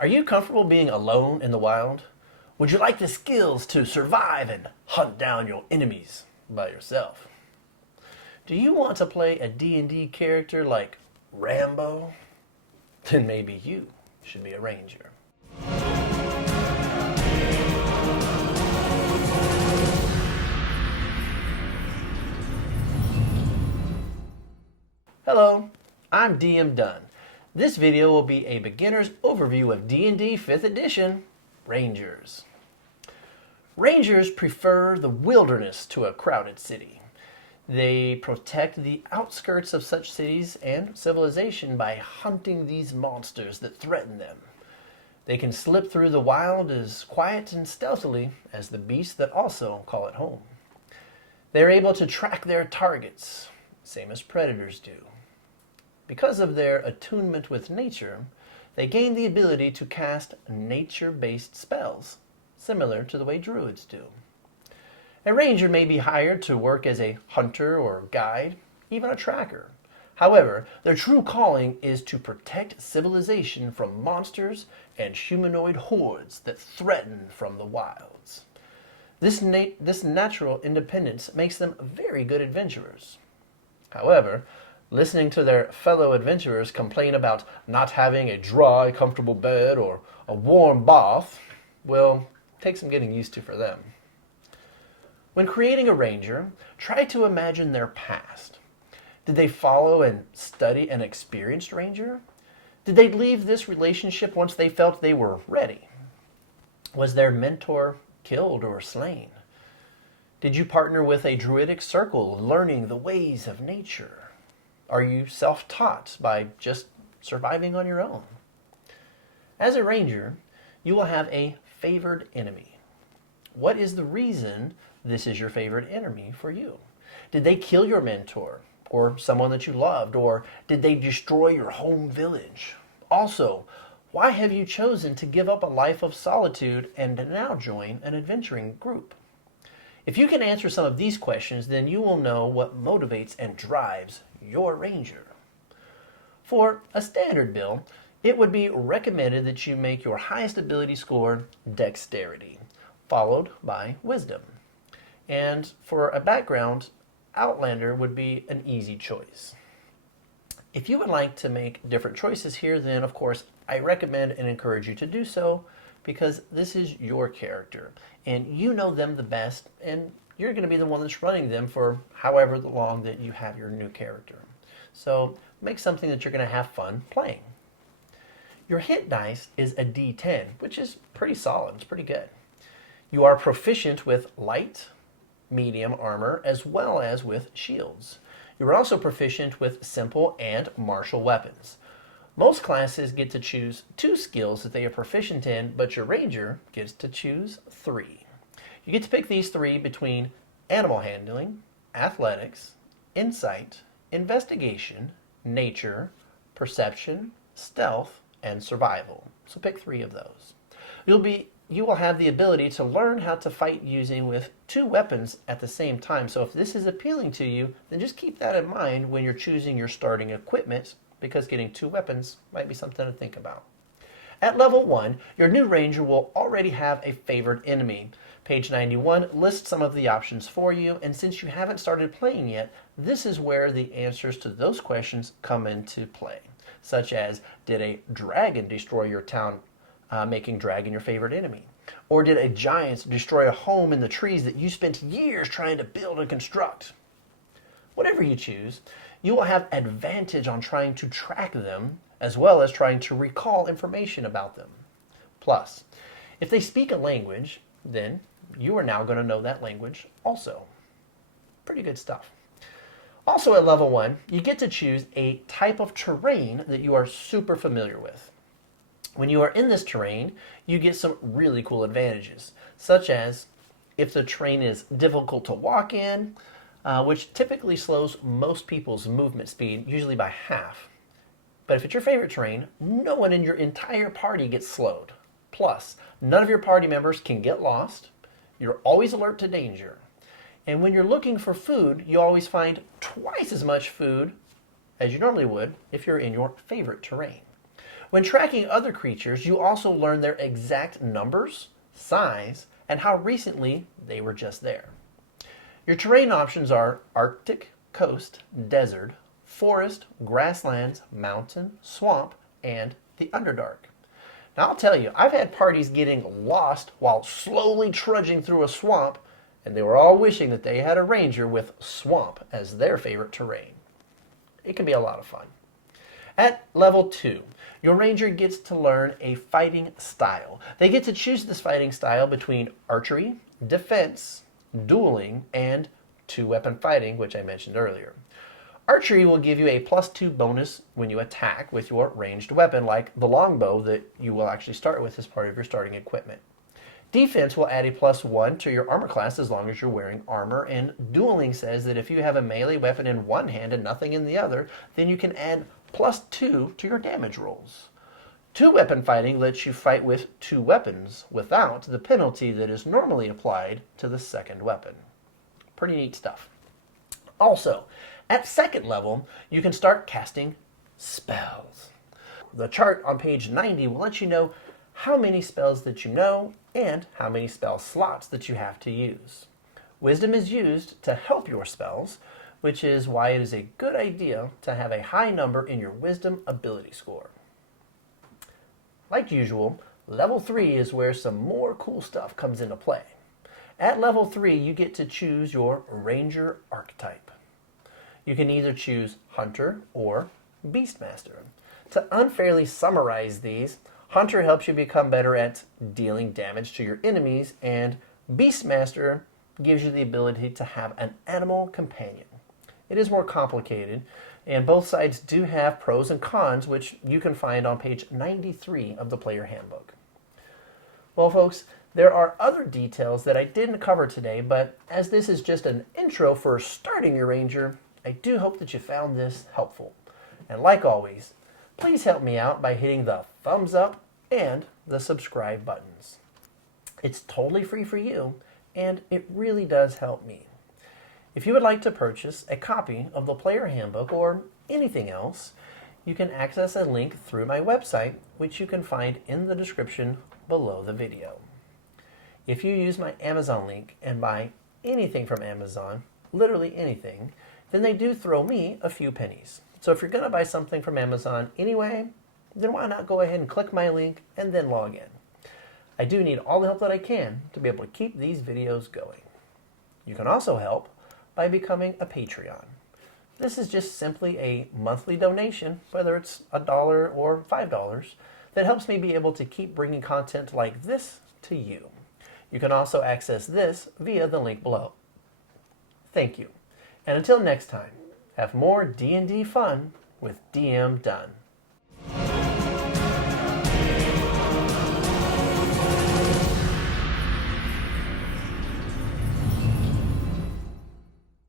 Are you comfortable being alone in the wild? Would you like the skills to survive and hunt down your enemies by yourself? Do you want to play a D&D character like Rambo? Then maybe you should be a ranger. Hello, I'm DM Dunn. This video will be a beginner's overview of D&D 5th edition, Rangers. Rangers prefer the wilderness to a crowded city. They protect the outskirts of such cities and civilization by hunting these monsters that threaten them. They can slip through the wild as quiet and stealthily as the beasts that also call it home. They're able to track their targets, same as predators do. Because of their attunement with nature, they gain the ability to cast nature-based spells, similar to the way druids do. A ranger may be hired to work as a hunter or guide, even a tracker. However, their true calling is to protect civilization from monsters and humanoid hordes that threaten from the wilds. This natural independence makes them very good adventurers. However, listening to their fellow adventurers complain about not having a dry, comfortable bed or a warm bath will take some getting used to for them. When creating a ranger, try to imagine their past. Did they follow and study an experienced ranger? Did they leave this relationship once they felt they were ready? Was their mentor killed or slain? Did you partner with a druidic circle learning the ways of nature? Are you self-taught by just surviving on your own? As a ranger, you will have a favored enemy. What is the reason this is your favorite enemy for you? Did they kill your mentor or someone that you loved, or did they destroy your home village? Also, why have you chosen to give up a life of solitude and now join an adventuring group? If you can answer some of these questions, then you will know what motivates and drives your ranger. For a standard build, it would be recommended that you make your highest ability score dexterity, followed by wisdom. And for a background, Outlander would be an easy choice. If you would like to make different choices here, then of course I recommend and encourage you to do so, because this is your character and you know them the best, and you're going to be the one that's running them for however long that you have your new character. So make something that you're going to have fun playing. Your hit dice is a D10, which is pretty solid. It's pretty good. You are proficient with light, medium armor, as well as with shields. You're also proficient with simple and martial weapons. Most classes get to choose 2 skills that they are proficient in, but your ranger gets to choose 3. You get to pick these 3 between animal handling, athletics, insight, investigation, nature, perception, stealth, and survival. So pick 3 of those. You will have the ability to learn how to fight using with 2 weapons at the same time. So if this is appealing to you, then just keep that in mind when you're choosing your starting equipment, because getting 2 weapons might be something to think about. At level 1, your new ranger will already have a favored enemy. Page 91 lists some of the options for you, and since you haven't started playing yet, this is where the answers to those questions come into play, such as, did a dragon destroy your town, making dragon your favorite enemy? Or did a giant destroy a home in the trees that you spent years trying to build and construct? Whatever you choose, you will have advantage on trying to track them, as well as trying to recall information about them. Plus, if they speak a language, then you are now going to know that language also. Pretty good stuff. Also at level 1, you get to choose a type of terrain that you are super familiar with. When you are in this terrain, you get some really cool advantages, such as if the terrain is difficult to walk in, which typically slows most people's movement speed, usually by half. But if it's your favorite terrain, no one in your entire party gets slowed. Plus, none of your party members can get lost. You're always alert to danger. And when you're looking for food, you always find twice as much food as you normally would if you're in your favorite terrain. When tracking other creatures, you also learn their exact numbers, size, and how recently they were just there. Your terrain options are Arctic, coast, desert, forest, grasslands, mountain, swamp, and the Underdark. Now I'll tell you, I've had parties getting lost while slowly trudging through a swamp, and they were all wishing that they had a ranger with swamp as their favorite terrain. It can be a lot of fun. At level 2, your ranger gets to learn a fighting style. They get to choose this fighting style between archery, defense, dueling, and two-weapon fighting, which I mentioned earlier. Archery will give you a +2 bonus when you attack with your ranged weapon, like the longbow that you will actually start with as part of your starting equipment. Defense will add a +1 to your armor class as long as you're wearing armor, and dueling says that if you have a melee weapon in one hand and nothing in the other, then you can add +2 to your damage rolls. Two-weapon fighting lets you fight with two weapons without the penalty that is normally applied to the second weapon. Pretty neat stuff. Also, at second level, you can start casting spells. The chart on page 90 will let you know how many spells that you know and how many spell slots that you have to use. Wisdom is used to help your spells, which is why it is a good idea to have a high number in your Wisdom ability score. Like usual, level 3 is where some more cool stuff comes into play. At level 3, you get to choose your Ranger archetype. You can either choose Hunter or Beastmaster. To unfairly summarize these, Hunter helps you become better at dealing damage to your enemies, and Beastmaster gives you the ability to have an animal companion. It is more complicated, and both sides do have pros and cons, which you can find on page 93 of the Player Handbook. Well, folks, there are other details that I didn't cover today, but as this is just an intro for starting your Ranger, I do hope that you found this helpful. And like always, please help me out by hitting the thumbs up and the subscribe buttons. It's totally free for you, and it really does help me. If you would like to purchase a copy of the Player Handbook or anything else, you can access a link through my website, which you can find in the description below the video. If you use my Amazon link and buy anything from Amazon, literally anything, then they do throw me a few pennies. So if you're going to buy something from Amazon anyway, then why not go ahead and click my link and then log in. I do need all the help that I can to be able to keep these videos going. You can also help by becoming a Patreon. This is just simply a monthly donation, whether it's $1 or $5, that helps me be able to keep bringing content like this to you. You can also access this via the link below. Thank you. And until next time, have more D&D fun with DM Dunn.